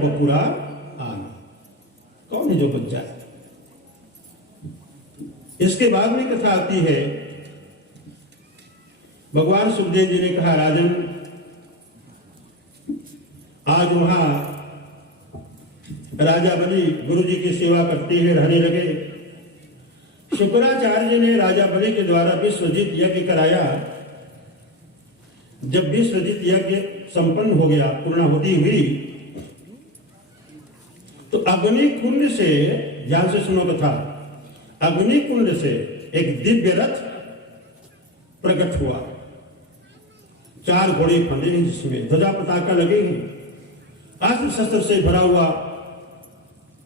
बपुरा आना। कौन है जो बच जाए? इसके बाद में कथा आती है, भगवान सुखदेव जी ने कहा, राजन आज वहां राजा बलि गुरु जी की सेवा करते हुए रहने लगे। शुक्राचार्य ने राजा बलि के द्वारा विश्वजित यज्ञ कराया। जब विश्वजित यज्ञ संपन्न हो गया, पूर्णाहुति हुई, तो अग्नि कुंड से, ध्यान से सुनो कथा, अग्नि कुंड से एक दिव्य रथ प्रकट हुआ। 4 घोड़े फंदे हैं, जिसमें ध्वजा पताका लगे हैं, अस्त्र शस्त्र से भरा हुआ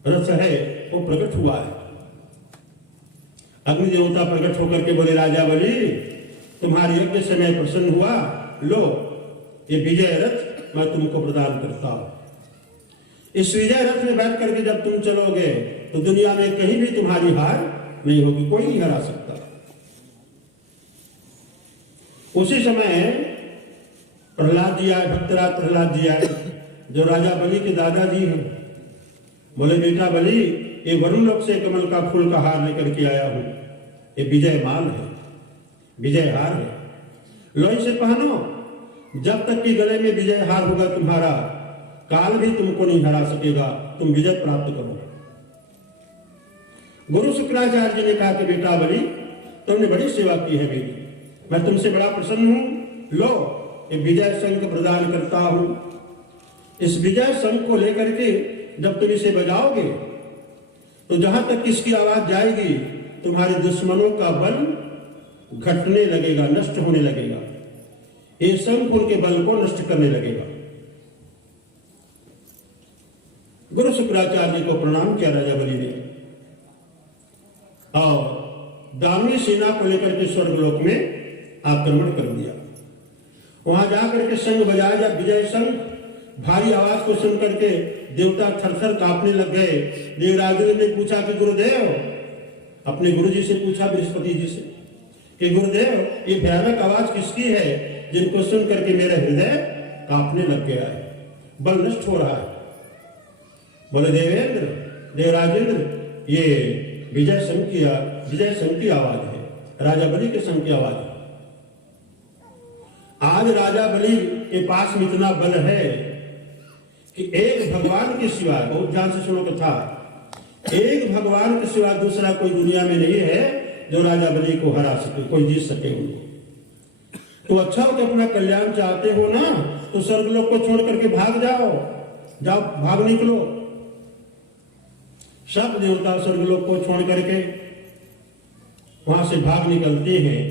रथ है, वो प्रकट हुआ है। अग्नि देवता प्रकट होकर के बोले, राजा बलि तुम्हारे यज्ञ से मैं प्रसन्न हुआ, लो ये विजय रथ मैं तुमको प्रदान करता हूं। इस विजय रथ में बैठ करके जब तुम चलोगे तो दुनिया में कहीं भी तुम्हारी हार नहीं होगी, कोई नहीं हरा सकता। उसी समय प्रहलाद जी आए, भक्तराज प्रहलाद जी आए, जो राजा बलि के दादाजी हैं। बोले, बेटा बलि, ये वरुण लोक से कमल का फूल का हार लेकर के आया हूं, ये विजय माल है, विजय हार है, लो इसे पहनो। जब तक कि गले में विजय हार होगा तुम्हारा, काल भी तुमको नहीं हरा सकेगा, तुम विजय प्राप्त करो। गुरु शुक्राचार्य जी ने कहा कि बेटा बलि, तुमने बड़ी सेवा की है मेरी, मैं तुमसे बड़ा प्रसन्न हूं, लो ये विजय शंख प्रदान करता हूं। इस विजय शंख को लेकर के जब तुम इसे बजाओगे तो जहां तक इसकी आवाज जाएगी, तुम्हारे दुश्मनों का बल घटने लगेगा, नष्ट होने लगेगा। ये शंख उनके बल को नष्ट करने लगेगा। गुरु शुक्राचार्य को प्रणाम किया राजा बलि ने, और दानवी सेना को लेकर के स्वर्गलोक में आक्रमण कर दिया। वहां जाकर के शंख बजाया, जब विजय शंख, भारी आवाज को सुन करके देवता थरथर कांपने लग गए। देवराज ने पूछा कि गुरुदेव, अपने गुरु जी से पूछा, बृहस्पति जी से, कि गुरुदेव ये भयानक आवाज किसकी है जिनको सुन करके मेरा हृदय कांपने लग गया है, बल नष्ट हो रहा है। बोले, देवेंद्र, देवराजेंद्र, ये विजय शंख की आवाज है, राजा बलि के शंख की आवाज है। आज राजा बलि के पास में इतना बल है कि एक भगवान के सिवा, बहुत ध्यान से सुनो कथा, एक भगवान के सिवा दूसरा कोई दुनिया में नहीं है जो राजा बलि को हरा सके, कोई जीत सके उनको। तो अच्छा हो कि अपना कल्याण चाहते हो ना, तो स्वर्गलोक को छोड़ करके भाग जाओ, भाग निकलो। सब देवता स्वर्गलोक को छोड़ करके वहां से भाग निकलते हैं,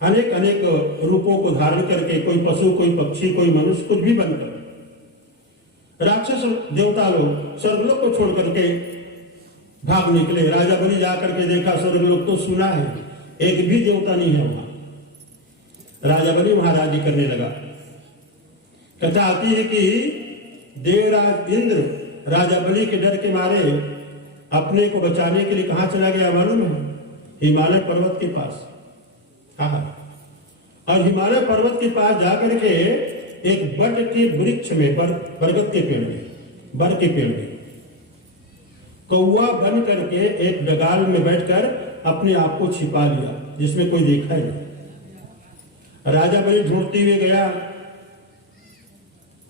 अनेक अनेक रूपों को धारण करके, कोई पशु, कोई पक्षी, कोई मनुष्य, कुछ भी बनकर। राक्षस देवता लोग स्वर्गलोक को छोड़ करके भाग निकले। राजा बलि जाकर के देखा, स्वर्गलोक तो सुना है, एक भी देवता नहीं है वहां। राजा बलि वहां राज्य करने लगा। कथा आती है कि देवराज इंद्र राजा बलि के डर के मारे अपने को बचाने के लिए कहां चला गया मालूम है? हिमालय पर्वत के पास। और हिमालय पर्वत के पास जाकर के एक बट के वृक्ष में, बरगद के पेड़ में, बर के पेड़ में कौवा बन करके एक डगाल में बैठकर अपने आप को छिपा लिया, जिसमें कोई देखा ही नहीं। राजा बलि ढूंढते हुए गया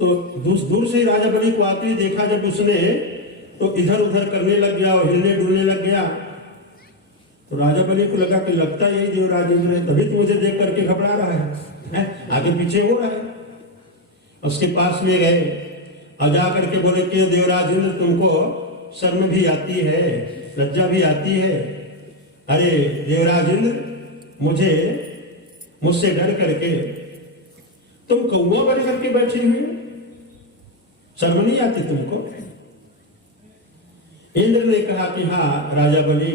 तो दूर से ही राजा बलि को आते ही देखा। जब उसने तो इधर उधर करने लग गया और हिलने डुलने लग गया। तो राजा बलि को लगा कि लगता यही देवराज इंद्र है, तभी तो मुझे देख करके घबरा रहा है, आगे पीछे हो रहा है। उसके पास में गए और जा करके बोले कि देवराज इंद्र, तुमको शर्म भी आती है, लज्जा भी आती है? अरे देवराज इंद्र, मुझसे डर करके तुम कौवा बन करके बैठे हुए, शर्म नहीं आती तुमको? इंद्र ने कहा कि हाँ राजा बलि,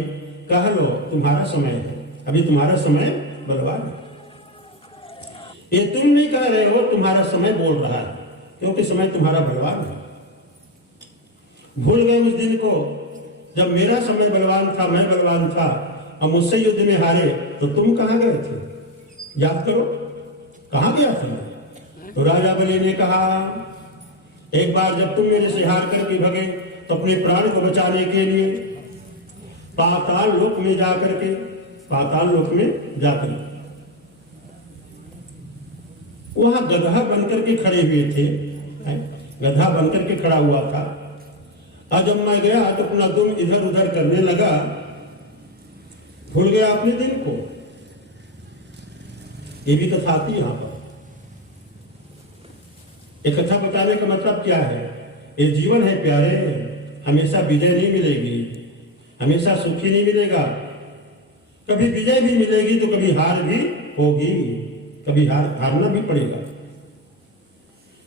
कह लो, तुम्हारा समय है, अभी तुम्हारा समय बर्बाद है। ये तुम नहीं कह रहे हो, तुम्हारा समय बोल रहा है, क्योंकि समय तुम्हारा बर्बाद है। भूल गए उस दिन को जब मेरा समय बलवान था, मैं बलवान था, और मुझसे युद्ध में हारे, तो तुम कहां गए थे? याद करो, कहां गया था? तो राजा बलि ने कहा एक बार जब तुम मेरे से हार करके भगे तो अपने प्राण को बचाने के लिए पाताल लोक में जाकर वहां गधा बनकर के खड़े हुए थे, गधा बनकर के खड़ा हुआ था। और जब मैं गया तो अपना दुम इधर उधर करने लगा, भूल गया अपने दिन को। ये भी कथा आती यहां पर। एक कथा बताने का मतलब क्या है? ये जीवन है प्यारे, हमेशा विजय नहीं मिलेगी, हमेशा सुखी नहीं मिलेगा। कभी विजय भी मिलेगी तो कभी हार भी होगी, कभी हारना भी पड़ेगा।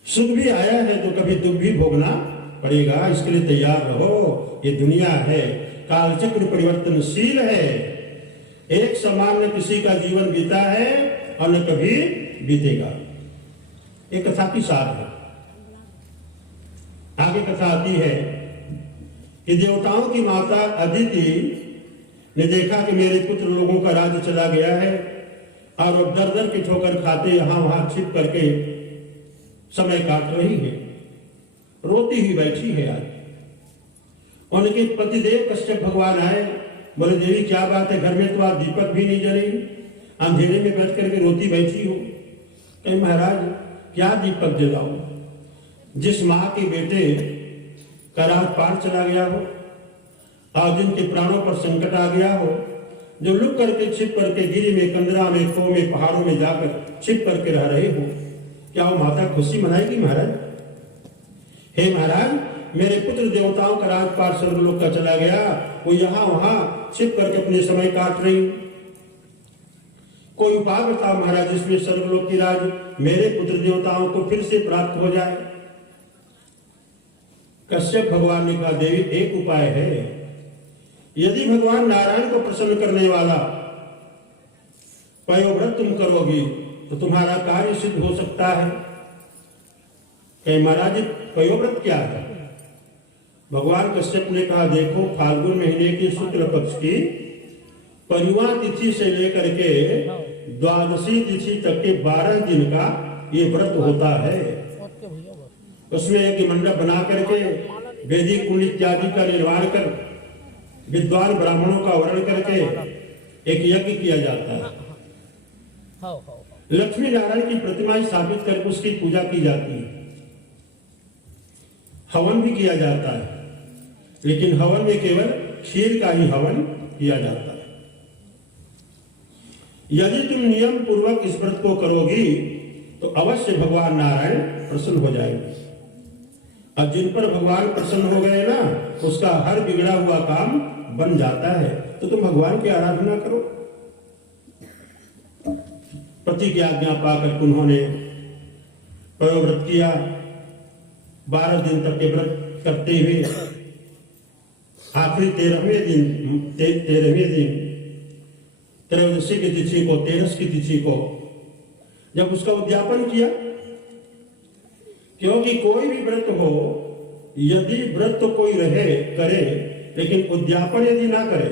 सुख भी आया है तो कभी दुख भी भोगना पड़ेगा। इसके लिए तैयार रहो। ये दुनिया है, कालचक्र परिवर्तनशील है। एक समान न किसी का जीवन बीता है और न कभी बीतेगा। एक कथा की सार है। आगे कथा आती है कि देवताओं की माता अदिति ने देखा कि मेरे पुत्र लोगों का राज्य चला गया है और वो दर दर के ठोकर खाते यहां वहां छिप करके समय काट रही है, रोती हुई बैठी है। आज उनके पतिदेव कश्यप भगवान आए, बोले देवी क्या बात है, घर में तो आज दीपक भी नहीं जले, अंधेरे में बैठ करके रोती बैठी हो। कहे महाराज क्या दीपक जलाओ, जिस माँ के बेटे का राज पार चला गया हो और जिनके प्राणों पर संकट आ गया हो, जो लुक करके छिप करके गिरी में, कंदरा में, खो में, पहाड़ों में जाकर छिप करके रह रहे हो, क्या वो माता खुशी मनाएगी? महाराज हे महाराज, मेरे पुत्र देवताओं का राजपाट स्वर्गलोक का चला गया, वो यहां वहां छिप करके अपने समय काट रही। कोई उपाय बताओ महाराज जिसमें स्वर्गलोक की राज मेरे पुत्र देवताओं को फिर से प्राप्त हो जाए। कश्यप भगवान ने कहा देवी एक उपाय है, यदि भगवान नारायण को प्रसन्न करने वाला पयोव्रत तुम करोगी तो तुम्हारा कार्य सिद्ध हो सकता है। महाराज पयोव्रत क्या है? भगवान कश्यप ने कहा देखो, फाल्गुन महीने की शुक्ल पक्ष की परिवा तिथि से लेकर के द्वादशी तिथि तक के 12 दिन का ये व्रत होता है। उसमें एक मंडप बना करके वैदिक कुंड इत्यादि का निर्माण कर विद्वान ब्राह्मणों का वर्ण करके एक यज्ञ किया जाता है। लक्ष्मी नारायण की प्रतिमा स्थापित करके उसकी पूजा की जाती है, हवन भी किया जाता है, लेकिन हवन में केवल क्षीर का ही हवन किया जाता है। यदि तुम नियम पूर्वक इस व्रत को करोगी तो अवश्य भगवान नारायण प्रसन्न हो जाएंगे। और जिन पर भगवान प्रसन्न हो गए ना, उसका हर बिगड़ा हुआ काम बन जाता है। तो तुम भगवान की आराधना करो। पति की आज्ञा पाकर उन्होंने पयोव्रत किया। 12 दिन तक के व्रत करते हुए आखिरी 13वें दिन त्रयोदशी की तिथि को, 13 की तिथि को जब उसका उद्यापन किया, क्योंकि कोई भी व्रत हो, यदि व्रत तो कोई रहे करे लेकिन उद्यापन यदि ना करे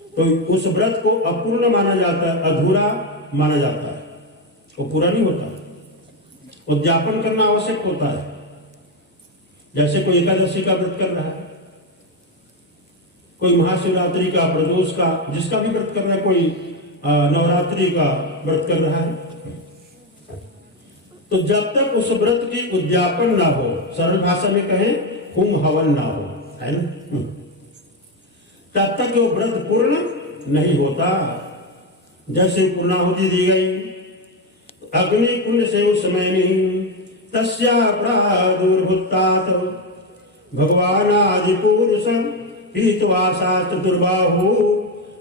तो उस व्रत को अपूर्ण माना जाता है, अधूरा माना जाता है, वो पूरा नहीं होता। उद्यापन करना आवश्यक होता है। जैसे कोई एकादशी का व्रत कर रहा है, कोई महाशिवरात्रि का, प्रदोष का, जिसका भी व्रत कर रहा है, कोई नवरात्रि का व्रत कर रहा है, तो जब तक उस व्रत की उद्यापन ना हो, सरल भाषा में कहें हुम हवन ना हो, है ना, तब तक वो व्रत पूर्ण नहीं होता। जैसे पूर्णाहुति दी गई, अग्नि कुंड से उस समय में तस्या प्रादुर्भूतात भगवान आदि पुरुषम पीतवासा चतुर्बाहु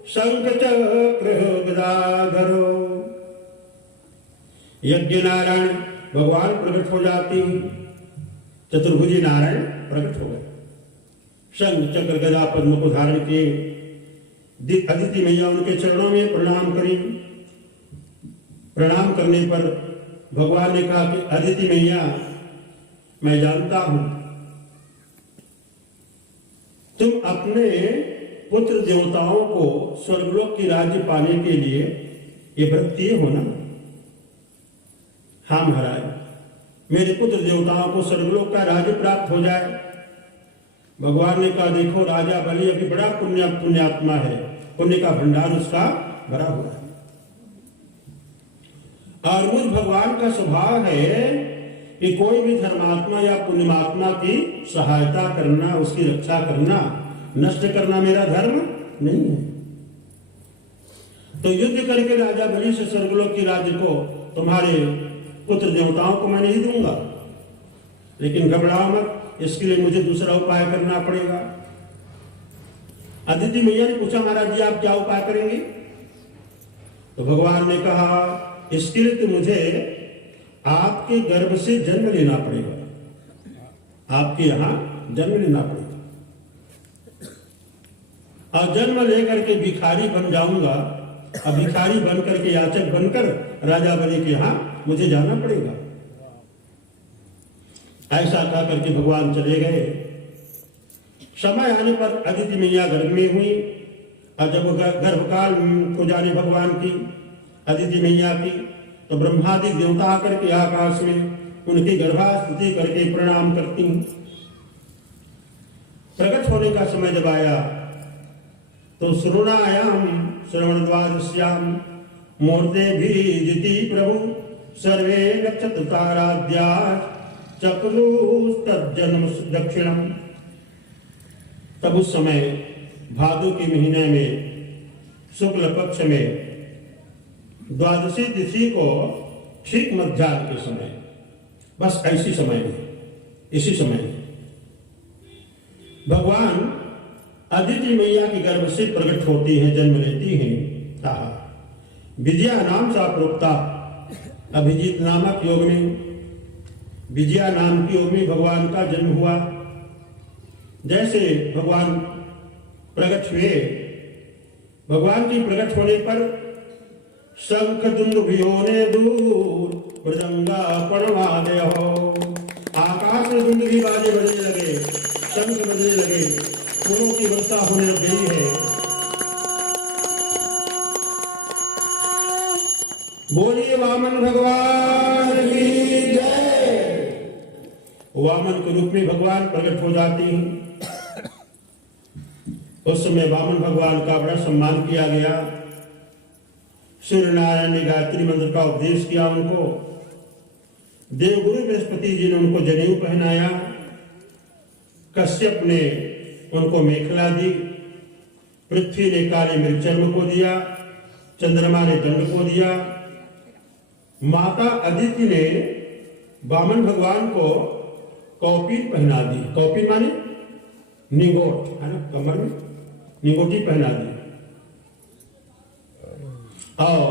शंख चक्र गदाधर। यज्ञ नारायण भगवान प्रकट हो जाती, चतुर्भुजी नारायण प्रकट हो गए। शंख चक्र गदा पद्म को धारण किए। अदिति मैया उनके चरणों में प्रणाम करी। प्रणाम करने पर भगवान ने कहा कि अदिति मैया, मैं जानता हूं तुम अपने पुत्र देवताओं को स्वर्गलोक की राज्य पाने के लिए ये व्रत किए हो ना? हाँ महाराज, मेरे पुत्र देवताओं को स्वर्गलोक का राज्य प्राप्त हो जाए। भगवान ने कहा, देखो राजा बलि अभी बड़ा पुण्यात्मा है, पुण्य का भंडार उसका भरा हुआ है, और मुझ भगवान का स्वभाव है कि कोई भी धर्मात्मा या पुण्यमात्मा की सहायता करना, उसकी रक्षा करना, नष्ट करना मेरा धर्म नहीं है। तो युद्ध करके राजा बलि से स्वर्गलोक की राज्य को तुम्हारे पुत्र देवताओं को मैं नहीं दूंगा, लेकिन घबराओ मत, इसके लिए मुझे दूसरा उपाय करना पड़ेगा। अदिति मैया ने पूछा, महाराज जी आप क्या उपाय करेंगे? तो भगवान ने कहा, इसके लिए तो मुझे आपके गर्भ से जन्म लेना पड़ेगा, आपके यहां जन्म लेना पड़ेगा, और जन्म लेकर के भिखारी बन जाऊंगा, और भिखारी बन करके, याचक बनकर राजा बलि के यहां मुझे जाना पड़ेगा। ऐसा कह करके भगवान चले गए। समय आने पर अदिति मैया गर्भ में हुई, और जब गर्भकाल को जाने भगवान की, अदिति मैया की, तो ब्रह्मादि देवता आकर के आकाश में उनकी गर्भास्तुति करके प्रणाम करती। प्रकट होने का समय जब आया तो श्रवणायाम श्रवण द्वादश्याम मूर्ते भीजिति प्रभु सर्वे गच्छत ताराद्या चक्रुस्तज्जन्म दक्षिणम। तब उस समय भादु के महीने में शुक्ल पक्ष में द्वादशी तिथि को ठीक मध्याह्न के समय, बस ऐसी समय में, इसी समय में भगवान अदिति मैया के गर्भ से प्रकट होती है, जन्म लेती हैं। कहा विजया नाम सा प्रोक्ता, अभिजीत नामक योग में, विजया नाम के योग में भगवान का जन्म हुआ। जैसे भगवान प्रकट हुए, भगवान की प्रकट होने पर शंख दुंदुभियो ने दूर मृदंगा पणवादय हो, आकाश में दुंदुभी बाजे बजने लगे, शंख बजने लगे, फूलों की वर्षा होने लग गई है। बोलिए वामन भगवान की जय। वामन के रूप में भगवान प्रकट हो जाती हैं। उस समय वामन भगवान का बड़ा सम्मान किया गया। सूर्य नारायण ने गायत्री मंत्र का उपदेश किया उनको। देवगुरु बृहस्पति जी ने उनको जनेऊ पहनाया। कश्यप ने उनको मेखला दी। पृथ्वी ने काले मृगचर्म को दिया। चंद्रमा ने दंड को दिया। माता अदिति ने वामन भगवान को कौपीन पहना दी। कौपीन माने निगोट, है ना, कमर में निगोटी पहना दी। और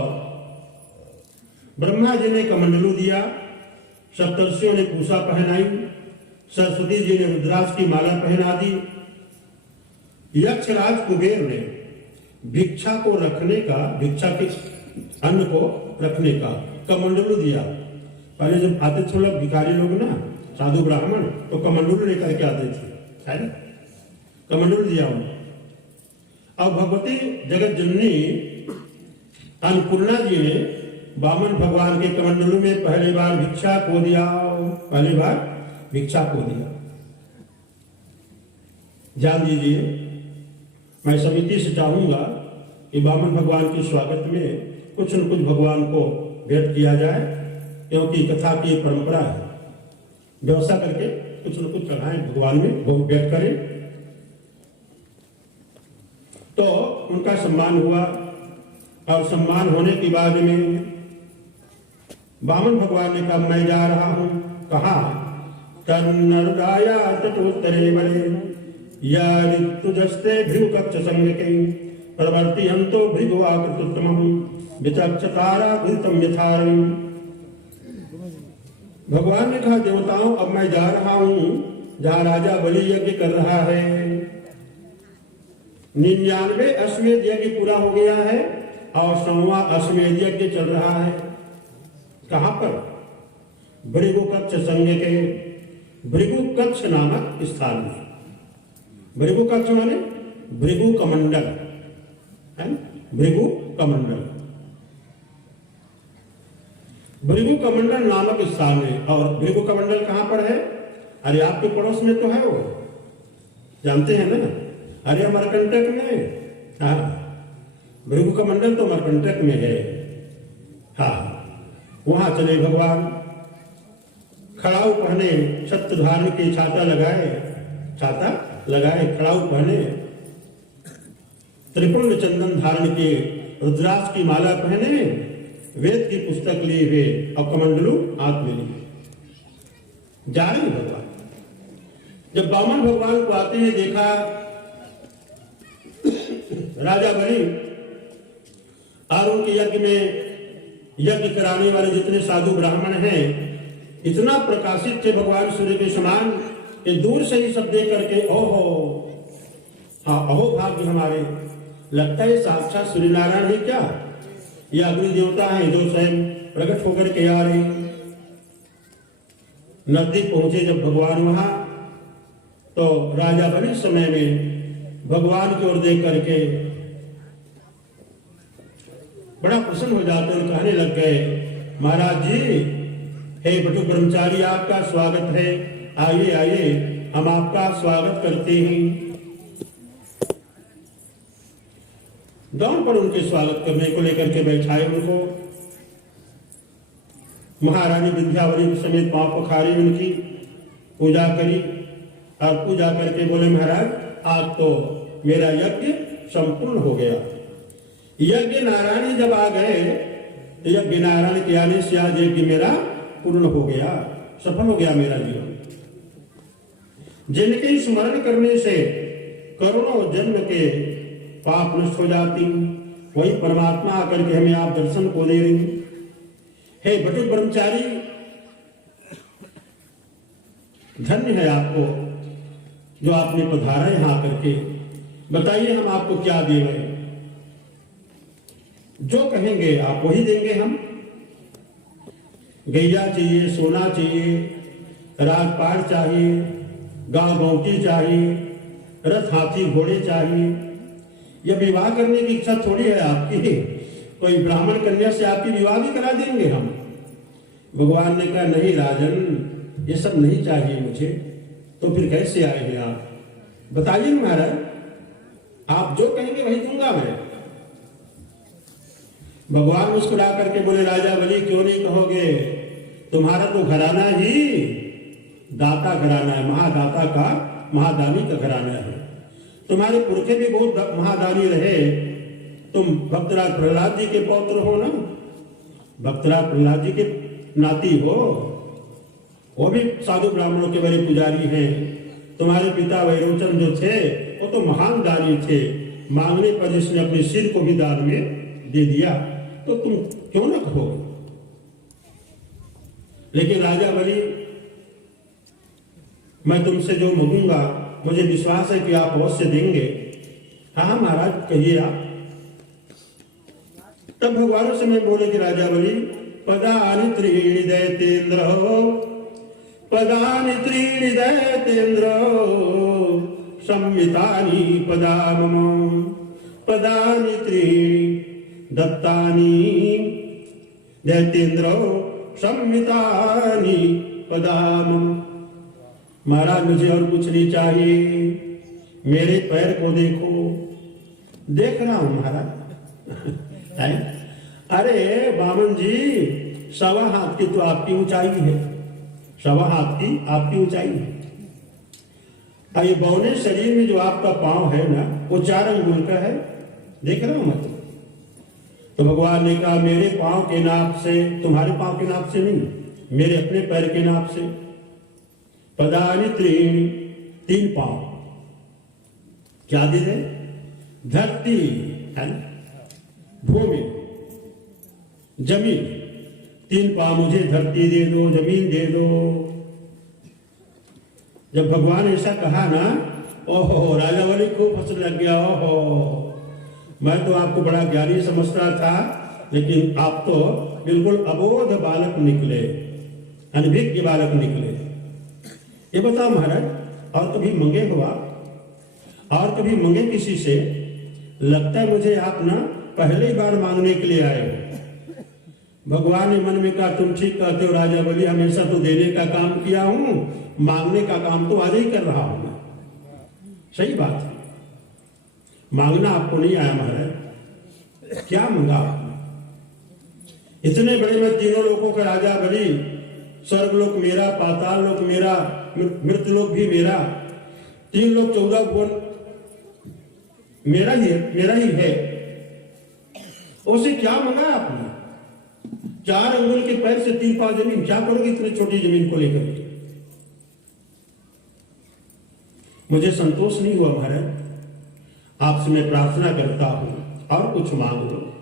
ब्रह्मा जी ने कमंडलू दिया। सप्तर्षियों ने पूषा पहनाई। सरस्वती जी ने रुद्राक्ष की माला पहना दी। यक्षराज कुबेर ने भिक्षा को रखने का, भिक्षा के अन्न को रखने का कमंडलू दिया। पहले जब आते थे लोग भिखारी लोग ना, साधु ब्राह्मण, तो कमंडलू लेकर के आते थे, है ना, कमंडलू दिया उन्हें। अब भगवती जगत जननी अन्नपूर्णा जी ने वामन भगवान के कमंडलू में पहली बार भिक्षा को दिया। पहली बार भिक्षा को दिया। जान दीजिए, मैं समिति से चाहूंगा कि वामन भगवान के स्वागत में कुछ न कुछ भगवान को भेंट किया जाए, क्योंकि कथा की परंपरा है। व्यवस्था करके कुछ न कुछ चढ़ाएं भगवान में, वो भेंट करें। तो उनका सम्मान हुआ। और सम्मान होने के बाद में वामन भगवान ने कहा, मैं जा रहा हूं। कहा तन्नरुदाया तटोत्तरे बले या ऋतुजस्ते भृगुकक्ष संज्ञके प्रवर्ति हंतो भृगुआकृतोत्तमं विचक्षतारा भृतम यथारं। भगवान ने कहा, देवताओं अब मैं जा रहा हूं जहां राजा बलि यज्ञ कर रहा है। 99 अश्वमेध यज्ञ पूरा हो गया है और 100वां अश्वमेध यज्ञ चल रहा है। कहां पर? भृगुकक्ष संघ के भृगुकक्ष नामक स्थान में। भृगुकक्ष माने भृगु कमंडल, है ना, भृगु कमंडल। भृगु कमंडल नामक स्थान है। और भृगु कमंडल कहां पर है? अरे आपके पड़ोस में तो है, वो जानते हैं ना, अरे मरकंटक में। हाँ, भृगु कमंडल तो मरकंटक में है। हाँ, वहां चले भगवान। खड़ाऊ पहने, छत्र धारण के, छाता लगाए, खड़ाऊ पहने, त्रिपुंड चंदन धारण के, रुद्राक्ष की माला पहने, वेद की पुस्तक लिए हुए और कमंडलू हाथ में लिए जा रहे भगवान। जब वामन भगवान को आते हैं देखा, राजा बलि और उनके यज्ञ में यज्ञ कराने वाले जितने साधु ब्राह्मण हैं इतना प्रकाशित थे भगवान सूर्य के समान कि दूर से ही सब देख करके ओहो, हाँ अहो भाग्य हमारे, लगता है साक्षात सूर्य नारायण है क्या, ये अग्नि देवता है जो स्वयं प्रकट होकर के आ रहे। नजदीक पहुंचे जब भगवान वहां, तो राजा बलि समय में भगवान की ओर देख करके बड़ा प्रसन्न हो जाते और कहने लग गए, महाराज जी, हे बटु ब्रह्मचारी, आपका स्वागत है, आइए आइए, हम आपका स्वागत करते हैं। दौड़ पर उनके स्वागत करने को लेकर के बैठाए उनको। महारानी विंध्यावली के समेत पांव पखारी, उनकी पूजा करी और पूजा करके बोले, महाराज आज तो मेरा यज्ञ संपूर्ण हो गया। यज्ञ नारायण जब आ गए तो यज्ञ नारायण के आने से आज यज्ञ मेरा पूर्ण हो गया, सफल हो गया मेरा जीवन। जिनके स्मरण करने से करोड़ों जन्म के पाप नष्ट हो जाती, वही परमात्मा आकर के हमें आप दर्शन को दे रही। हे बटु ब्रह्मचारी, धन्य है आपको जो आपने पधारा यहां करके। बताइए हम आपको क्या देंगे? जो कहेंगे आप वही देंगे हम। गैया चाहिए, सोना चाहिए, राजपाट चाहिए, गांव गौटी चाहिए, रथ हाथी घोड़े चाहिए। यह विवाह करने की इच्छा थोड़ी है आपकी, कोई ब्राह्मण कन्या से आपकी विवाह भी करा देंगे हम। भगवान ने कहा, नहीं राजन, ये सब नहीं चाहिए मुझे। तो फिर कैसे आए हैं आप? बताइए महाराज, आप जो कहेंगे वही दूंगा मैं। भगवान मुस्कुरा करके बोले, राजा बलि क्यों नहीं कहोगे, तुम्हारा तो घराना ही दाता घराना है, महादाता का, महादानी का घराना है। तुम्हारे पुरखे भी बहुत महादानी रहे। तुम भक्तराज प्रहलाद जी के पौत्र हो ना, भक्तराज प्रहलाद जी के नाती हो, वो भी साधु ब्राह्मणों के बड़े पुजारी हैं। तुम्हारे पिता वैरोचन जो थे वो तो महान दानी थे, मांगने पर जिसने अपने सिर को भी दान में दे दिया, तो तुम क्यों न कहोगे? लेकिन राजा बलि, मैं तुमसे जो मांगूंगा मुझे विश्वास है कि आप अवश्य देंगे। हाँ महाराज, कहिए आप। तब भगवान से मैं बोले कि राजा बलि, पदानि त्रीणि दैतेन्द्र, पदानि त्रीणि दैतेन्द्र, संवितानि पदा मम, पदानि त्रीणि दत्तानि दैतेन्द्र, संवितानि पदा मम। महाराज मुझे और कुछ नहीं चाहिए, मेरे पैर को देखो। देख रहा हूं महाराज। अरे बामन जी, 1.25 हाथ की तो आपकी ऊंचाई है, 1.25 हाथ की आपकी ऊंचाई है। ये बौने शरीर में जो आपका पांव है ना, वो 4 अंगुल का है, देख रहा हूं मैं तो भगवान ने कहा, मेरे पांव के नाप से, तुम्हारे पांव के नाप से नहीं, मेरे अपने पैर के नाप से। पदानि त्रीणि, 3 पांव। क्या दे दे? धरती है, भूमि, जमीन। 3 पांव मुझे धरती दे दो, जमीन दे दो। जब भगवान ऐसा कहा ना, ओहो, राजा बलि खूब हंसने लग गया। ओहो, मैं तो आपको बड़ा ज्ञानी समझता था, लेकिन आप तो बिल्कुल अबोध बालक निकले, अनभिज्ञ बालक निकले। ये बताओ महाराज, और कभी मंगे हुआ, और कभी मंगे किसी से? लगता है मुझे आप ना पहली बार मांगने के लिए आए। भगवान ने मन में कहा तुम ठीक कहते हो राजा बलि, हमेशा तो देने का काम किया हूं, मांगने का काम तो आज ही कर रहा हूं मैं। सही बात है, मांगना आपको नहीं आया महाराज, क्या मांगा आपने? इतने बड़े में तीनों लोगों का राजा बलि, स्वर्ग लोक मेरा, पाताल लोक मेरा, मृत लोक भी मेरा, 3 लोक 14 भुवन मेरा ही है। उसे क्या मांगा आपने? 4 अंगुल के पैर से 3 पाव जमीन, क्या करोगे इतनी छोटी जमीन को लेकर? मुझे संतोष नहीं हुआ महाराज, आपसे मैं प्रार्थना करता हूं और कुछ मांग लो,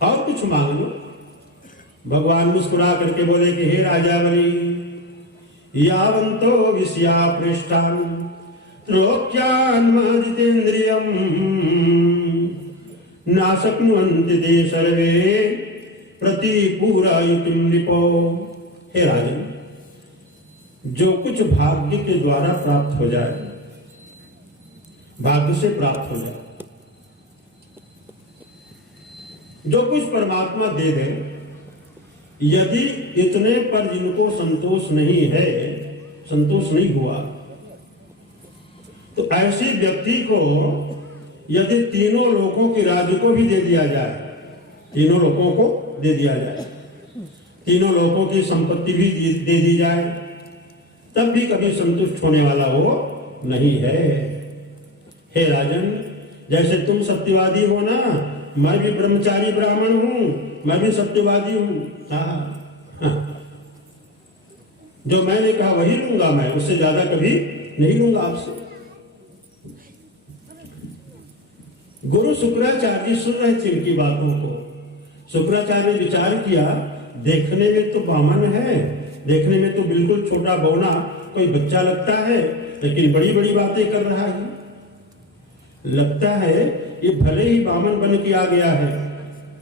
और कुछ मांग लो। भगवान मुस्कुरा करके बोले कि हे राजा बलि, यावंतो विषया पृष्ठान त्रोक्यान्मादितेन्द्रियम् नाशक्नुवन्ति ते सर्वे प्रतिपूरायुतिं निपो। हे राजन, जो कुछ भाग्य के द्वारा प्राप्त हो जाए, भाग्य से प्राप्त हो जाए, जो कुछ परमात्मा दे दे, यदि इतने पर जिनको संतोष नहीं है, संतोष नहीं हुआ, तो ऐसे व्यक्ति को यदि तीनों लोगों के राज्य को भी दे दिया जाए, तीनों लोगों को दे दिया जाए, तीनों लोगों की संपत्ति भी दे दी जाए, तब भी कभी संतुष्ट होने वाला वो नहीं है। हे राजन, जैसे तुम सत्यवादी हो ना, मैं भी ब्रह्मचारी ब्राह्मण हूं, मैं भी सत्यवादी हूं। जो मैंने कहा वही लूंगा मैं, उससे ज्यादा कभी नहीं लूंगा आपसे। गुरु शुक्राचार्य जी सुन रहे थे इनकी बातों को। शुक्राचार्य ने विचार किया, देखने में तो बामन है, देखने में तो बिल्कुल छोटा बौना कोई बच्चा लगता है, लेकिन बड़ी बड़ी बातें कर रहा है। लगता है ये भले ही बामन बन के आ गया है,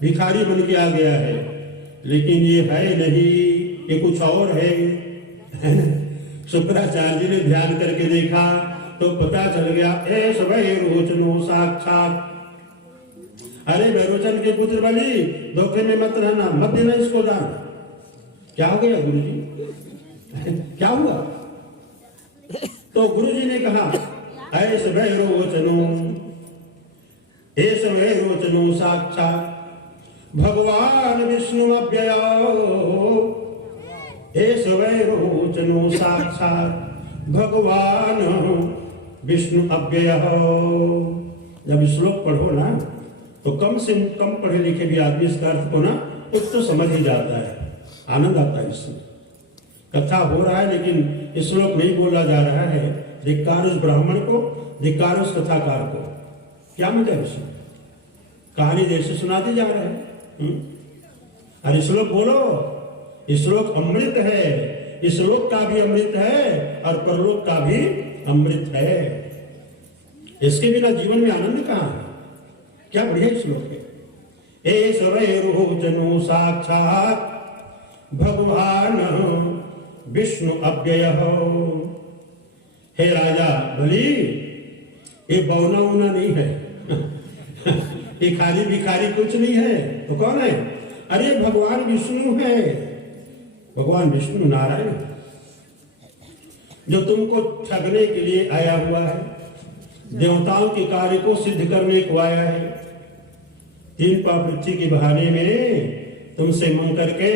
भिखारी बन के आ गया है, लेकिन ये है नहीं, ये कुछ और है। शुक्राचार्य जी ने ध्यान करके देखा तो पता चल गया, ऐस वैरोचनो साक्षात। अरे वैरोचन के पुत्र बलि, धोखे में मत रहना, मत देना इसको दान। क्या हो गया गुरु जी? क्या हुआ? तो गुरु जी ने कहा, ऐस वैरोचनो साक्षात भगवान विष्णु अव्ययो, ऐस वैरोचनो साक्षात भगवान विष्णु अव्यय। जब श्लोक पढ़ो ना, तो कम से कम पढ़े लिखे भी आदमी इसका अर्थ को ना कुछ तो समझ ही जाता है, आनंद आता है इसमें। कथा हो रहा है लेकिन श्लोक नहीं बोला जा रहा है। धिक्कार उस ब्राह्मण को, धिक्कार उस कथाकार को। क्या मजा है उसमें? कहानी जैसे सुनाते जा रहे हैं। अरे श्लोक बोलो, श्लोक अमृत है, श्लोक का भी अमृत है और परलोक का भी अमृत है। इसके बिना जीवन में आनंद कहां है? क्या बढ़िया श्लोक है। एष वैरोचनो साक्षात भगवान विष्णु अव्यय। हे राजा बलि, ये बौना उना नहीं है, ये खाली भिखारी कुछ नहीं है। तो कौन है? अरे भगवान विष्णु है, भगवान विष्णु नारायण, जो तुमको ठगने के लिए आया हुआ है, देवताओं के कार्य को सिद्ध करने को आया है। 3 पाव पृथ्वी के बहाने में तुमसे मांग करके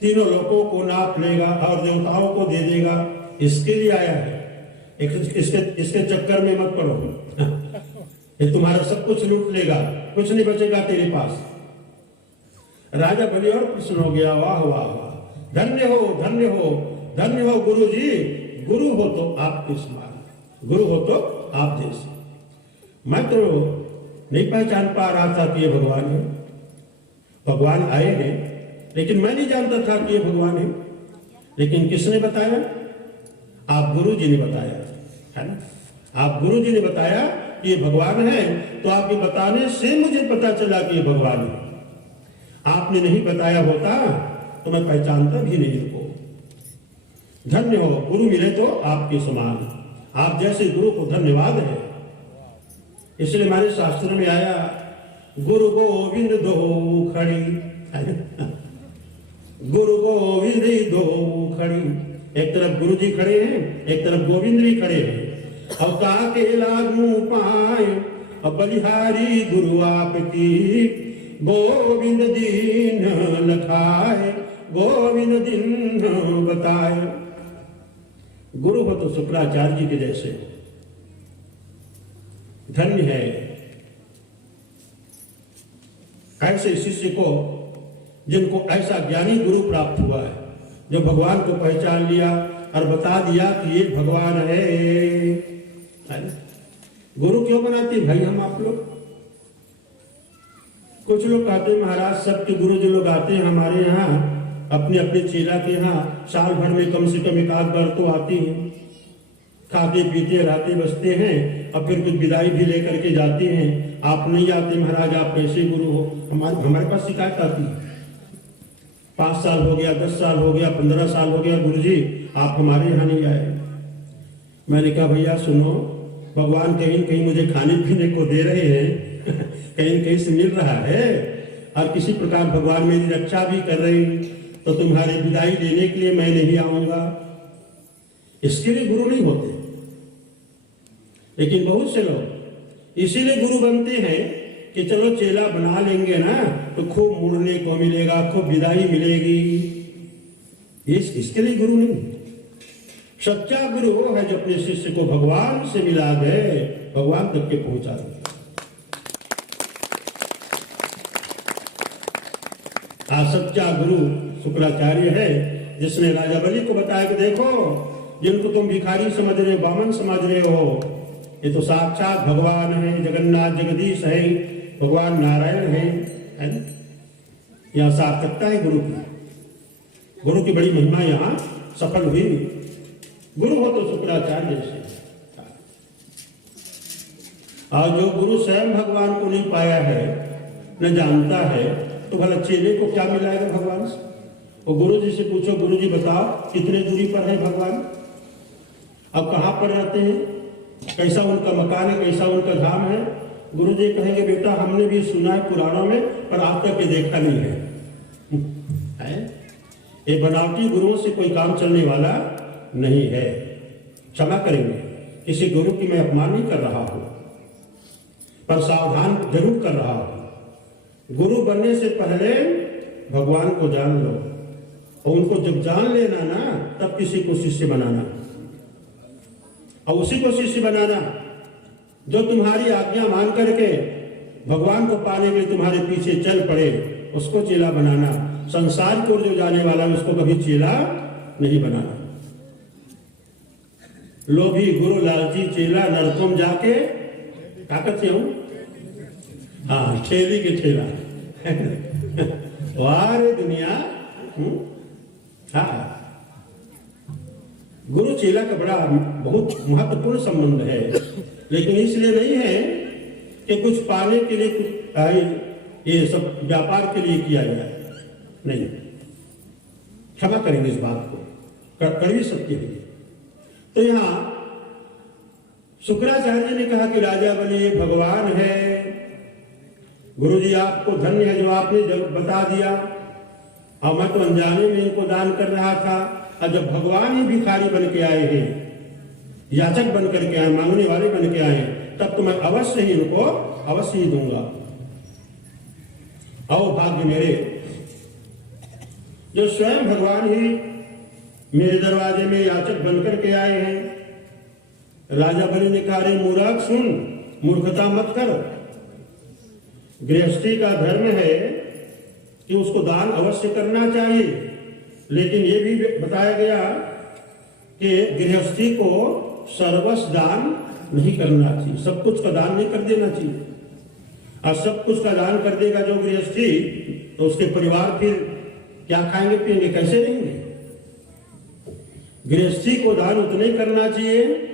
तीनों लोगों को नाप लेगा और देवताओं को दे देगा, इसके लिए आया है। इसके चक्कर में मत पड़ो, ये तुम्हारा सब कुछ लूट लेगा, कुछ नहीं बचेगा तेरे पास। राजा बलि और प्रसन्न हो गया, वाह वाह वाह, धन्य हो धन्य हो धन्य हो गुरु जी, गुरु हो तो आपके समान, गुरु हो तो आप जैसे। मैं तो नहीं पहचान पा रहा था कि ये भगवान है। भगवान आए हैं, लेकिन मैं नहीं जानता था कि ये भगवान है। लेकिन किसने बताया? आप गुरु जी ने बताया, है ना? आप गुरु जी ने बताया कि ये भगवान है, तो आपके बताने से मुझे पता चला कि ये भगवान है। आपने नहीं बताया होता तो मैं पहचानता भी नहीं इनको। धन्य हो, गुरु मिले तो आपके समान, आप जैसे गुरु को धन्यवाद है। इसलिए हमारे शास्त्र में आया, गुरु गोविंद दो खड़ी गुरु गोविंद दो खड़ी, एक तरफ गुरु जी खड़े हैं, एक तरफ गोविंद भी खड़े हैं। अब काके लागू पाए, अब बलिहारी गुरु आपकी, गोविंद दीन लखाए, गोविंद दिन बताए। गुरु हो तो शुक्राचार्य जी के जैसे, धन्य है ऐसे शिष्य को जिनको ऐसा ज्ञानी गुरु प्राप्त हुआ है, जो भगवान को पहचान लिया और बता दिया कि ये भगवान है। गुरु क्यों बनाते भाई हम आप लोग? कुछ लोग कहते महाराज सबके गुरु जो लोग आते हैं हमारे यहाँ अपने अपने चेला के यहाँ, साल भर में कम से कम एक आध बार तो आते हैं, खाते पीते रहते बसते हैं और फिर कुछ विदाई भी लेकर के जाते हैं। आप नहीं आते महाराज, आप कैसे गुरु हो? हमारे पास शिकायत आती है, 5 साल हो गया, 10 साल हो गया, 15 साल हो गया, गुरुजी आप हमारे यहाँ नहीं आए। मैंने कहा भैया सुनो, भगवान कहीं कहीं मुझे खाने पीने को दे रहे हैं कहीं कहीं से मिल रहा है, और किसी प्रकार भगवान मेरी रक्षा भी कर रहे हैं, तो तुम्हारी विदाई लेने के लिए मैं नहीं आऊंगा। इसके लिए गुरु नहीं होते। लेकिन बहुत से लोग इसीलिए गुरु बनते हैं कि चलो चेला बना लेंगे ना तो खूब मुड़ने को मिलेगा, खूब विदाई मिलेगी। इसके लिए गुरु नहीं। सच्चा गुरु वो है जो अपने शिष्य को भगवान से मिला दे, भगवान तक के पहुंचा दे। सच्चा गुरु शुक्राचार्य है, जिसने राजा बलि को बताया कि देखो जिनको तुम भिखारी समझ रहे हो, बामन समझ रहे हो, ये तो साक्षात भगवान है, जगन्नाथ जगदीश है, भगवान नारायण है ना? यहाँ सार्थकता है गुरु की। गुरु की बड़ी महिमा यहाँ सफल हुई। गुरु हो तो शुक्राचार्य से। और जो गुरु स्वयं भगवान को नहीं पाया है, न जानता है, तो भला चेले को क्या मिलाएगा भगवान से? और गुरु जी से पूछो, गुरु जी बताओ कितने दूरी पर है भगवान, अब कहाँ पर रहते हैं, कैसा उनका मकान है, कैसा उनका धाम है? गुरु जी कहेंगे बेटा हमने भी सुना है पुराणों में, पर आप तक के देखा नहीं है। ये बनावटी गुरुओं से कोई काम चलने वाला नहीं है। क्षमा करेंगे, किसी गुरु की मैं अपमान नहीं कर रहा हूं, पर सावधान जरूर कर रहा हूं। गुरु बनने से पहले भगवान को जान लो, और उनको जब जान लेना ना तब किसी को शिष्य बनाना, और उसी को शिष्य बनाना जो तुम्हारी आज्ञा मान करके भगवान को पाने के लिए तुम्हारे पीछे चल पड़े, उसको चेला बनाना। संसार को जो जाने वाला है उसको कभी चेला नहीं बनाना। लोभी गुरु लालची चेला नरकों जाके ताकत से हूं, हाँ ठेली के ठेला वारे दुनिया। हाँ, गुरु चेला का बड़ा बहुत महत्वपूर्ण संबंध है, लेकिन इसलिए नहीं है कि कुछ पाने के लिए कुछ ये सब व्यापार के लिए किया जाए, नहीं। क्षमा करेंगे इस बात को, कड़वी सत्य है। तो यहां शुक्राचार्य ने कहा कि राजा बलि भगवान है। गुरु जी आपको धन्य है जो आपने जब बता दिया, और मैं तो अनजाने में इनको दान कर रहा था, और जब भगवान ही भिखारी बन के आए हैं, याचक बन करके आए, मांगने वाले बन के आए, तब तो मैं अवश्य ही इनको अवश्य ही दूंगा। आओ भाग्य मेरे जो स्वयं भगवान ही मेरे दरवाजे में याचक बन करके आए हैं। राजा बलि ने कहा रे मूर्ख सुन, मूर्खता मत कर। गृहस्थी का धर्म है कि उसको दान अवश्य करना चाहिए, लेकिन ये भी बताया गया कि गृहस्थी को सर्वस्व दान नहीं करना चाहिए, सब कुछ का दान नहीं कर देना चाहिए। और सब कुछ का दान कर देगा जो गृहस्थी, तो उसके परिवार फिर क्या खाएंगे पिएंगे, कैसे रहेंगे? गृहस्थी को दान उतना ही करना चाहिए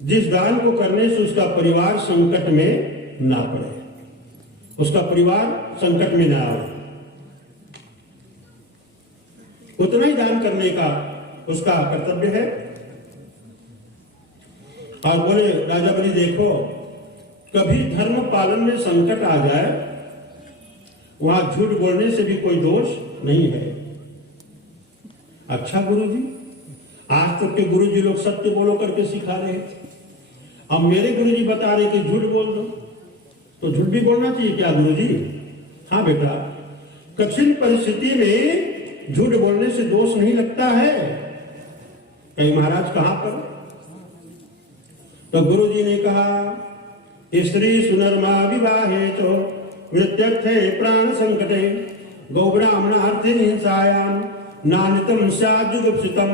जिस दान को करने से उसका परिवार संकट में ना पड़े, उसका परिवार संकट में ना आए, उतना ही दान करने का उसका कर्तव्य है। और बोले राजा बलि देखो, कभी धर्म पालन में संकट आ जाए वहां झूठ बोलने से भी कोई दोष नहीं है। अच्छा गुरुजी, आज तक के गुरुजी लोग सत्य बोलो करके सिखा रहे थे, अब मेरे गुरुजी बता रहे कि झूठ बोल दो, तो झूठ भी बोलना चाहिए क्या गुरुजी? हाँ बेटा, कठिन परिस्थिति में झूठ बोलने से दोष नहीं लगता है। कहीं महाराज कहां पर? तो गुरुजी ने कहा, स्त्री सुनरमा विवाहे तो मृत्यर्थे प्राण संकटे गौ ब्राह्मणार्थी हिंसायाम नानितम स्याजुगुप्सितम।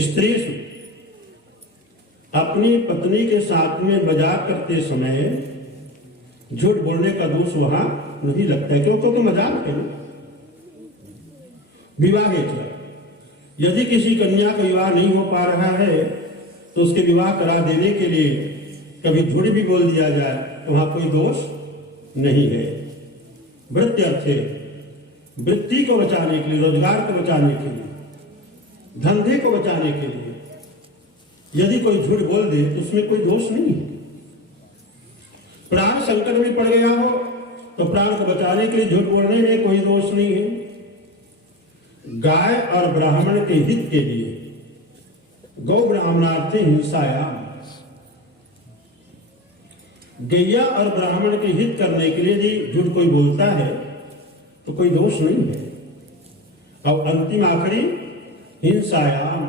स्त्री अपनी पत्नी के साथ में मजाक करते समय झूठ बोलने का दोष वहां नहीं लगता है, क्योंकि मजाक है। विवाह है, यदि किसी कन्या का विवाह नहीं हो पा रहा है तो उसके विवाह करा देने के लिए कभी झूठ भी बोल दिया जाए तो वहां कोई दोष नहीं है। वृत्त्यर्थे, वृत्ति को बचाने के लिए, रोजगार को बचाने के लिए, धंधे को बचाने के लिए यदि कोई झूठ बोल दे तो उसमें कोई दोष नहीं है। प्राण संकट में पड़ गया हो तो प्राण को बचाने के लिए झूठ बोलने में कोई दोष नहीं है। गाय और ब्राह्मण के हित के लिए गौ ब्राह्मणार्थी हिंसायाम, गैया और ब्राह्मण के हित करने के लिए यदि झूठ कोई बोलता है तो कोई दोष नहीं है। और अंतिम आखिरी हिंसायाम,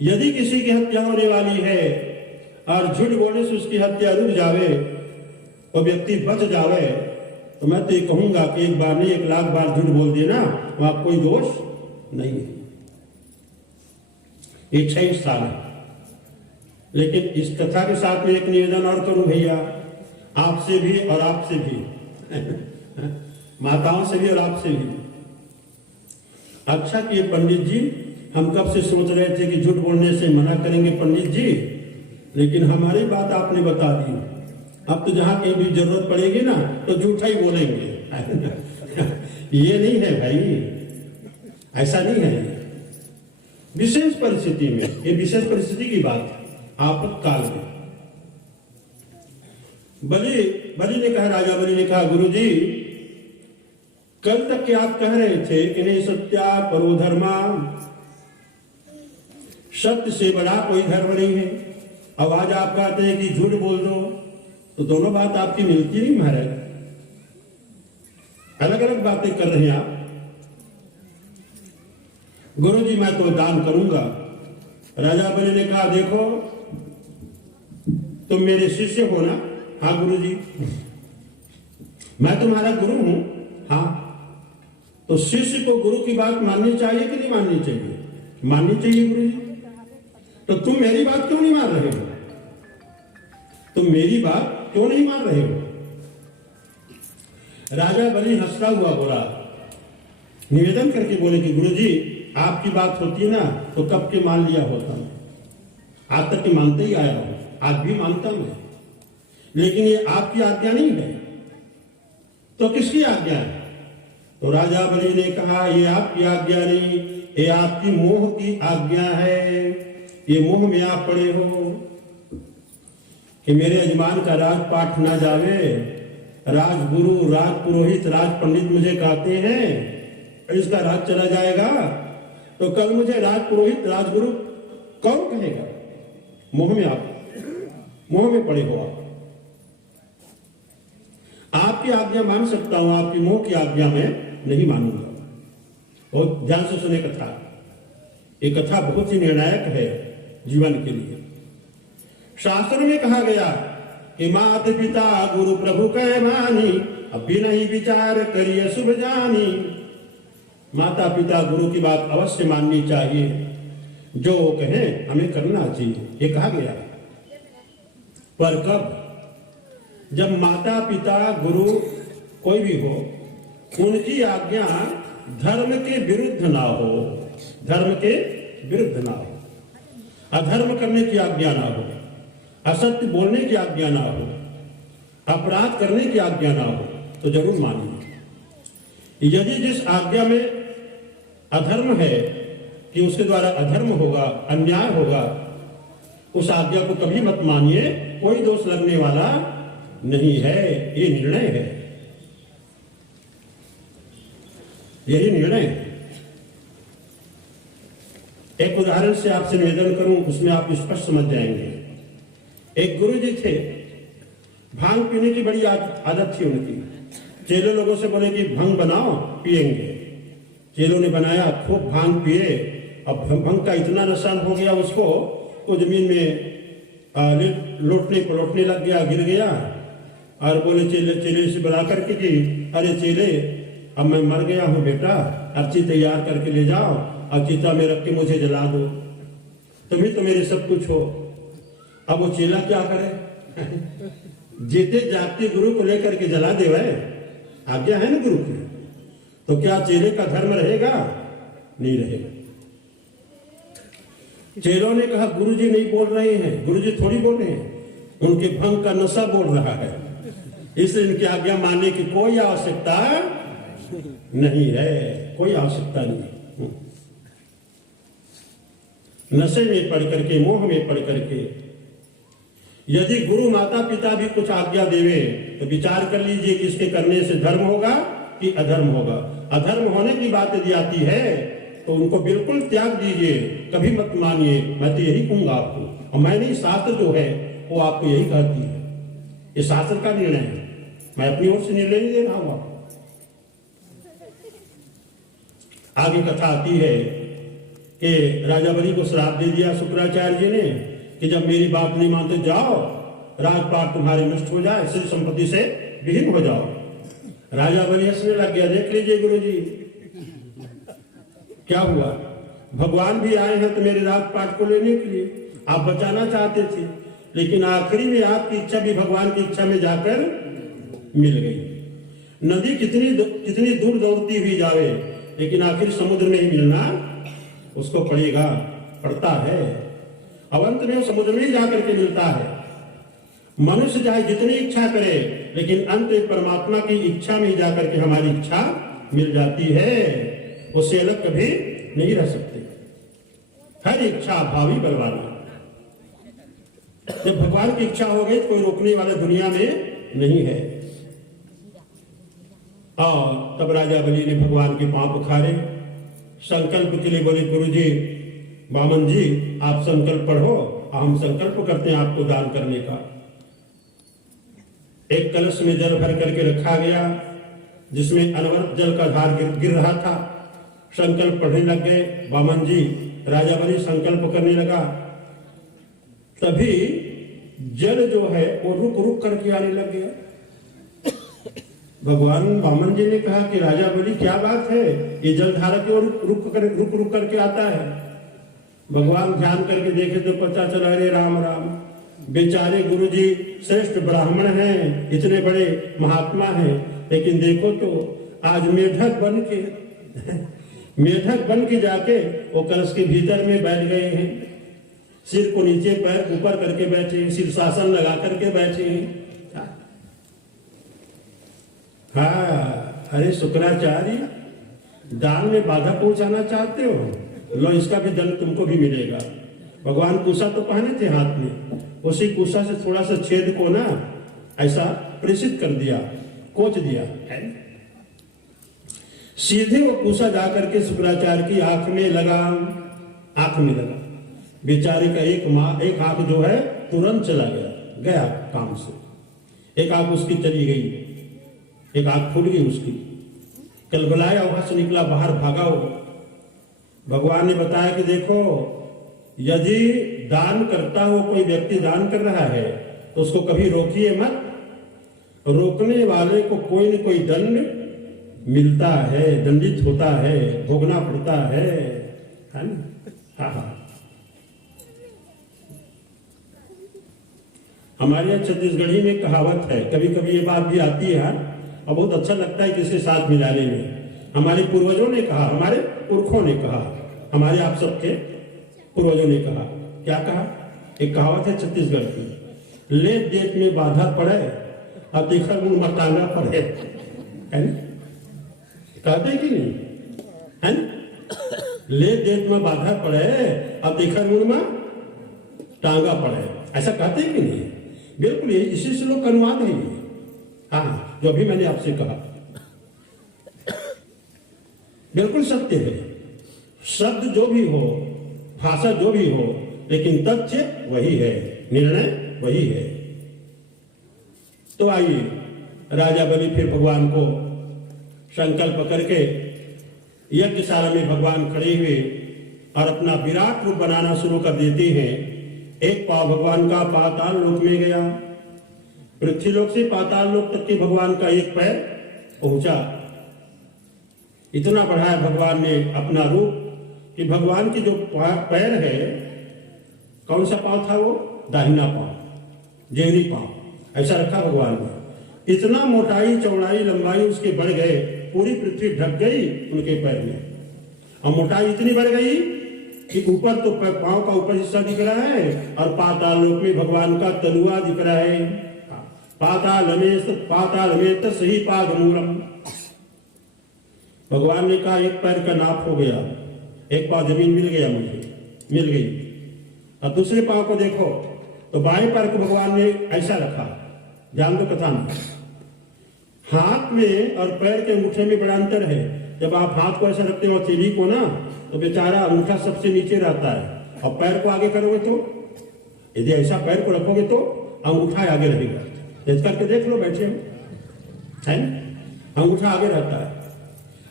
यदि किसी की हत्या होने वाली है और झूठ बोलने से उसकी हत्या रुक जावे और व्यक्ति बच जावे, तो मैं तो ये कहूंगा कि एक बार नहीं 1 लाख बार झूठ बोल देना, वहां कोई दोष नहीं है। ये 6 स्थान है। लेकिन इस कथा के साथ में एक निवेदन और करूं भैया, आपसे भी और आपसे भी माताओं से भी और आपसे भी। अच्छा कि पंडित जी, हम कब से सोच रहे थे कि झूठ बोलने से मना करेंगे पंडित जी, लेकिन हमारी बात आपने बता दी। अब तो जहां कहीं भी जरूरत पड़ेगी ना तो झूठा ही बोलेंगे। ये नहीं है भाई, ऐसा नहीं है। विशेष परिस्थिति में, ये विशेष परिस्थिति की बात, आपातकाल में बलि ने कहा, राजा बलि ने कहा, गुरुजी कल तक के आप कह रहे थे कि नहीं सत्या परो धर्मा, सत्य से बड़ा कोई धर्म नहीं है। अब आज आप कहते हैं कि झूठ बोल दो, तो दोनों बात आपकी मिलती नहीं महाराज, अलग अलग बातें कर रहे हैं आप। गुरुजी मैं तो दान करूंगा। राजा बलि ने कहा, देखो तुम मेरे शिष्य हो ना? हाँ गुरुजी। मैं तुम्हारा गुरु हूं। हाँ, तो शिष्य को गुरु की बात माननी चाहिए कि नहीं माननी चाहिए? माननी चाहिए गुरुजी। तो तुम मेरी बात क्यों नहीं मान रहे हो? तुम मेरी बात क्यों नहीं मान रहे हो? राजा बलि हंसता हुआ बोला, निवेदन करके बोले कि गुरुजी आपकी बात होती है ना तो कब के मान लिया होता मैं, आज तक की मानते ही आया हूं, आज भी मानता मैं, लेकिन ये आपकी आज्ञा नहीं है। तो किसकी आज्ञा है? तो राजा बलि ने कहा, ये आपकी आज्ञा नहीं, ये आपकी मोह की आज्ञा है। ये मोह में आप पड़े हो कि मेरे यजमान का राजपाठ ना जावे, राजगुरु, राज पुरोहित, राज पंडित मुझे कहते हैं, इसका राज चला जाएगा तो कल मुझे राज पुरोहित, राजगुरु कौन कहेगा? मोह में आप, मोह में पड़े हो आप। आपकी आज्ञा मान सकता हूं, आपकी मोह की आज्ञा में नहीं मानूंगा। बहुत ध्यान से सुने कथा, ये कथा बहुत ही निर्णायक है जीवन के लिए। शास्त्र में कहा गया कि माता पिता गुरु प्रभु कह मानी, अभी नहीं विचार करिए शुभ जानी। माता पिता गुरु की बात अवश्य माननी चाहिए, जो वो कहें हमें करना चाहिए, ये कहा गया। पर कब? जब माता पिता गुरु कोई भी हो, उनकी आज्ञा धर्म के विरुद्ध ना हो, धर्म के विरुद्ध ना हो, अधर्म करने की आज्ञा ना हो, असत्य बोलने की आज्ञा ना हो, अपराध करने की आज्ञा ना हो, तो जरूर मानिए। यदि जिस आज्ञा में अधर्म है कि उसके द्वारा अधर्म होगा, अन्याय होगा, उस आज्ञा को कभी मत मानिए, कोई दोष लगने वाला नहीं है, ये निर्णय है, यही निर्णय है। एक उदाहरण से आपसे निवेदन करूं, उसमें आप स्पष्ट समझ जाएंगे। एक गुरु जी थे, भांग पीने की बड़ी आदत थी उनकी। चेले लोगों से बोले कि भंग बनाओ, पिएंगे। चेलों ने बनाया, खूब भांग पिए। अब भंग का इतना नशा हो गया उसको, वो जमीन में लौटने पलटने लग गया, गिर गया। और बोले चेले से बुला करके कि अरे चेले, अब मैं मर गया हूं बेटा, अर्ची तैयार करके ले जाओ और चिता में रख के मुझे जला दो, तुम्ही तो मेरे सब कुछ हो। अब वो चेला क्या करे? जीते जागते गुरु को लेकर के जला दे, आज्ञा है ना गुरु की, तो क्या चेले का धर्म रहेगा? नहीं रहेगा। चेलों ने कहा गुरुजी नहीं बोल रहे हैं, गुरुजी थोड़ी बोल रहे हैं, उनके भंग का नशा बोल रहा है, इसलिए इनकी आज्ञा मानने की कोई आवश्यकता नहीं है, कोई आवश्यकता नहीं। नशे में पढ़ करके, मोह में पढ़ करके यदि गुरु माता पिता भी कुछ आज्ञा देवे तो विचार कर लीजिए कि इसके करने से धर्म होगा कि अधर्म होगा। अधर्म होने की बात यदि आती है तो उनको बिल्कुल त्याग दीजिए, कभी मत मानिए। मैं तो यही कहूंगा आपको, और मैं नहीं, शास्त्र जो है वो आपको यही कहती है, ये शास्त्र का निर्णय है, मैं अपनी ओर से निर्णय नहीं दे रहा हूं आपको। आगे कथा आती है कि राजा बलि को श्राप दे दिया शुक्राचार्य जी ने कि जब मेरी बात नहीं मानते जाओ, राजपाट तुम्हारे नष्ट हो जाए, श्री संपत्ति से विहीन हो जाओ। राजा बलि हंसने लग गया, देख लीजिए गुरु जी क्या हुआ, भगवान भी आए हैं तो मेरे राजपाट को लेने के लिए, आप बचाना चाहते थे, लेकिन आखिरी में आपकी इच्छा भी भगवान की इच्छा में जाकर मिल गई। नदी कितनी दूर दौड़ती हुई जावे, लेकिन आखिर समुद्र में ही मिलना उसको पड़ता है। अब अंत में समुद्र में ही जाकर के मिलता है। मनुष्य चाहे जितनी इच्छा करे, लेकिन अंत परमात्मा की इच्छा में ही जाकर के हमारी इच्छा मिल जाती है, उससे अलग कभी नहीं रह सकते। हर इच्छा भावी बलवाना, जब भगवान की इच्छा हो गई तो कोई रोकने वाला दुनिया में नहीं है। और तब राजा बलि ने भगवान के पांव पखारे, संकल्प के लिए बोले गुरुजी, वामन जी आप संकल्प पढ़ो, हम संकल्प करते हैं आपको दान करने का। एक कलश में जल भर करके रखा गया, जिसमें अनवरत जल का धार गिर रहा था। संकल्प पढ़ने लग गए वामन जी, राजा बलि संकल्प करने लगा। तभी जल जो है वो रुक रुक करके आने लग गया। भगवान वामन जी ने कहा कि राजा बलि क्या बात है, ये जलधारा की ओर रुक करके आता है। भगवान ध्यान करके देखे तो पता चला, अरे राम राम, बेचारे गुरुजी श्रेष्ठ ब्राह्मण हैं, इतने बड़े महात्मा हैं, लेकिन देखो तो आज मेढक बन के जाके वो कलश के भीतर में बैठ गए हैं, सिर को नीचे पैर ऊपर करके बैठे हैं, शीर्षासन लगा करके बैठे हैं। हाँ, अरे शुक्राचार्य, दान में बाधा पहुंचाना चाहते हो, लो इसका भी दंड तुमको भी मिलेगा। भगवान कुशा तो पहने थे हाथ में, उसी कुशा से थोड़ा सा छेद को ना ऐसा प्रेषित कर दिया, कोच दिया, सीधे वो कुशा जाकर के शुक्राचार्य की आंख में लगा। बेचारे का एक आंख जो है तुरंत चला गया काम से। एक आंख उसकी चली गई, एक आंख फूट गई उसकी, कलबलाया वहां से निकला, बाहर भागा हो। भगवान ने बताया कि देखो, यदि दान करता हो कोई व्यक्ति दान कर रहा है तो उसको कभी रोकिए मत, रोकने वाले को कोई न कोई दंड मिलता है, दंडित होता है, भोगना पड़ता है ना। हाँ, हमारे यहाँ छत्तीसगढ़ी में कहावत है, कभी कभी ये बात भी आती है और बहुत अच्छा लगता है किसी साथ मिलाने में। हमारे पूर्वजों ने कहा, हमारे पुरखों ने कहा, हमारे आप सबके पूर्वजों ने कहा, क्या कहा? एक कहावत है छत्तीसगढ़ की, लेट देट में बाधा पड़े और तीखर मुंह मटाना पड़े, है ना? कहते कि नहीं है ना? लेट देट में बाधा पड़े और तीखर मुंह में टांगा पड़े, ऐसा कहते कि नहीं? बिल्कुल इसी श्लोक का अनुवाद है ये। हाँ, जो अभी मैंने आपसे कहा बिल्कुल सत्य है। शब्द जो भी हो, भाषा जो भी हो, लेकिन तथ्य वही है, निर्णय वही है। तो आइए, राजा बलि फिर भगवान को संकल्प करके यज्ञशाला में भगवान खड़े हुए और अपना विराट रूप बनाना शुरू कर देते हैं। एक पांव भगवान का पाताल लोक में गया, पृथ्वी लोक से पाताल लोक तक के भगवान का एक पैर पहुंचा। इतना बढ़ाया भगवान ने अपना रूप कि भगवान की जो पैर है, कौन सा पांव था वो? दाहिना पांव, जेहरी पांव, ऐसा रखा भगवान ने। इतना मोटाई, चौड़ाई, लंबाई उसके बढ़ गए, पूरी पृथ्वी ढक गई उनके पैर में। और मोटाई इतनी बढ़ गई कि ऊपर तो पांव का ऊपर हिस्सा दिख रहा है और पाताल लोक में भगवान का तलुआ दिख रहा है। पाताल में तस्ही पाद मूलम। भगवान ने कहा एक पैर का नाप हो गया, एक पांव जमीन मिल गया, मुझे मिल गई। और दूसरे पांव को देखो तो बाएं पैर को भगवान ने ऐसा रखा, जान दो कथा में। हाथ में और पैर के अंगूठे में बड़ा अंतर है। जब आप हाथ को ऐसा रखते हो चेली को ना, तो बेचारा अंगूठा सबसे नीचे रहता है, और पैर को आगे करोगे तो, यदि ऐसा पैर को रखोगे तो अंगूठा आगे रहेगा। इस करके देख लो, बैठे हो, है ना, अंगूठा आगे रहता है।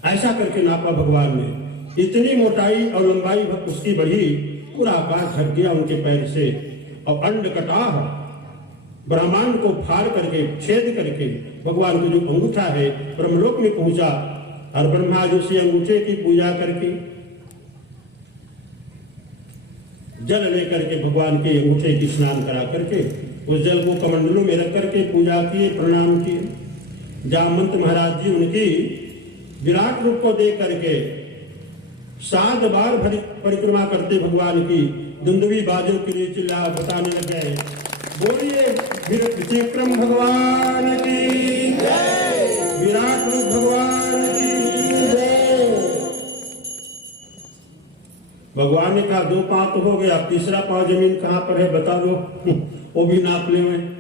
ऐसा करके नापा भगवान ने। इतनी मोटाई और लंबाई उसकी बढ़ी, पूरा आकाश ढक गया उनके पैर से। और अंड कटाह, ब्रह्मांड को फाड़ करके, छेद करके भगवान का जो अंगूठा है ब्रह्मलोक में पहुंचा। और ब्रह्मा जी उसी अंगूठे की पूजा करके, जल लेकर के भगवान के अंगूठे की स्नान करा करके, उस जल को कमंडलों में रख करके पूजा किए, प्रणाम किए। जामवंत महाराज जी उनकी विराट रूप को देख करके 7 बार परिक्रमा करते भगवान की, दुंदुभी बाजों के लिए चिल्ला बताने लग गए, बोलिए विक्रम भगवान की जय, विराट रूप भगवान की जय। भगवान ने कहा 2 पांव तो हो गया, तीसरा पांव जमीन कहां पर है बता दो। वो भी नाप ले में।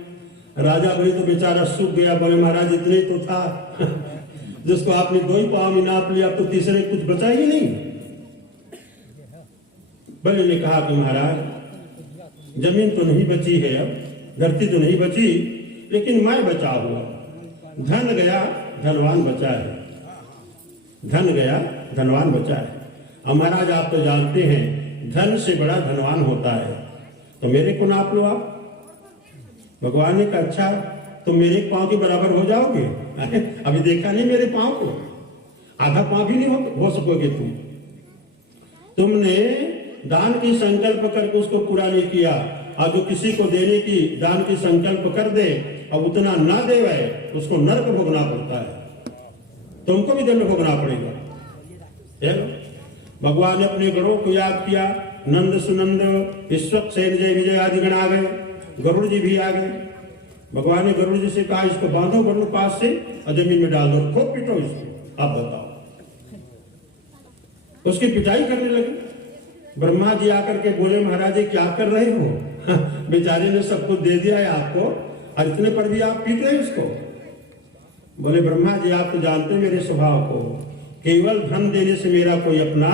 राजा भाई तो बेचारा सूख गया, बोले महाराज इतने तो था, जिसको आपने 2 ही पांव में नाप लिया, अब तो तीसरे कुछ बचा ही नहीं। बलि ने कहा कि महाराज जमीन तो नहीं बची है, अब धरती तो नहीं बची, लेकिन मैं बचा हुआ। धन गया धनवान बचा है, धन गया धनवान बचा है। और महाराज आप तो जानते हैं धन से बड़ा धनवान होता है, तो मेरे को नाप लो आप। भगवान ने कहा अच्छा, तो मेरे पांव के बराबर हो जाओगे? अभी देखा नहीं मेरे पांव को, आधा पांव भी नहीं हो सकोगे तुम। तुमने दान की संकल्प करके उसको पूरा नहीं किया, और जो किसी को देने की दान की संकल्प कर दे और उतना ना दे उसको नरक भोगना पड़ता है, तुमको भी दंड भोगना पड़ेगा। भगवान ने अपने गणों को याद किया, नंद सुनंद विश्वक्सेन जय विजय आदि गण आ गए, गरुड़ जी भी आ गए। भगवान ने गरुड़ जी से कहा इसको बांधो गरुड़ पास से और जमीन में डाल दो, खूब पिटो इसको। आप बताओ, उसकी पिटाई करने लगे। ब्रह्मा जी आकर के बोले महाराज क्या कर रहे हो? बेचारे ने सब कुछ दे दिया है आपको, और इतने पर भी आप पीट रहे इसको। बोले ब्रह्मा जी आप तो जानते मेरे स्वभाव को, केवल धन देने से मेरा कोई अपना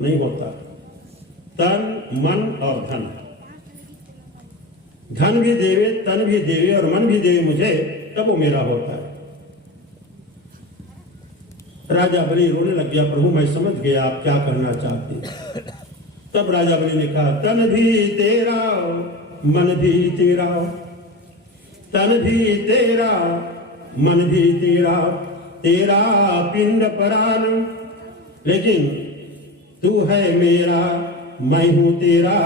नहीं होता। तन मन और धन, धन भी देवे, तन भी देवे और मन भी देवे मुझे, तब वो मेरा होता है। राजा बलि रोने लग गया, प्रभु मैं समझ गया आप क्या करना चाहते हैं। तब राजा बलि ने कहा तन भी तेरा मन भी तेरा, तन भी तेरा मन भी तेरा, तेरा पिंड परान, लेकिन तू है मेरा मैं हूं तेरा,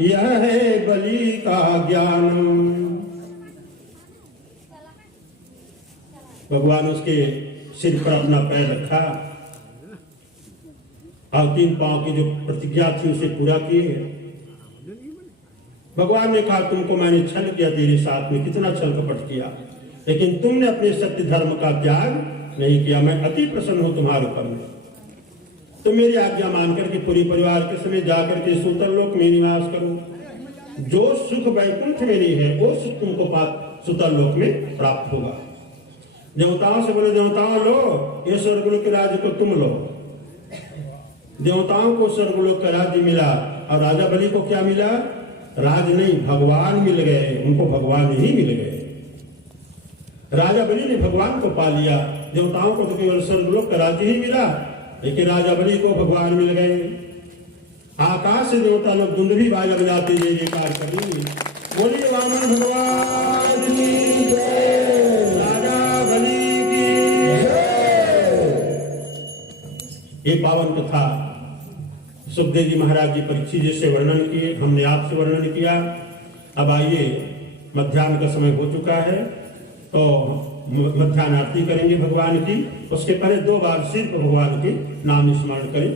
यह है बलि का ज्ञान। भगवान उसके सिर पर अपना पैर रखा और 3 पांव की जो प्रतिज्ञा थी उसे पूरा किए। भगवान ने कहा तुमको मैंने छल किया, तेरे साथ में कितना छल कपट किया, लेकिन तुमने अपने सत्य धर्म का त्याग नहीं किया। मैं अति प्रसन्न हूं तुम्हारे ऊपर में। तुम मेरी आज्ञा मान करके पूरी परिवार के समय जाकर के सूतल लोक में निवास करो। जो सुख वैकुंठ में नहीं है वो सुख तुमको सुतल लोक में प्राप्त होगा। देवताओं से बोले देवताओं लो ये स्वर्गलोक के राज्य को तुम लो। देवताओं को स्वर्गलोक का राज्य मिला और राजा बलि को क्या मिला? राज नहीं, भगवान मिल गए, उनको भगवान ही मिल गए। राजा बलि ने भगवान को पा लिया, देवताओं को तो केवल स्वर्गलोक का राज्य ही मिला, लेकिन राजा बलि को भगवान मिल गए। आकाश से देवता लोग दुंदुभी बाजा बजाते जय जयकार करेंगे, बोलिए वामन भगवान की जय, राजा बलि की जय। ये पावन कथा सुखदेव जी महाराज जी परीक्षित जी से वर्णन किए, हमने आपसे वर्णन किया। अब आइए, मध्याह्न का समय हो चुका है, तो मध्याह्न आरती करेंगे भगवान की। उसके पहले 2 बार सिर्फ भगवान के नाम स्मरण करें।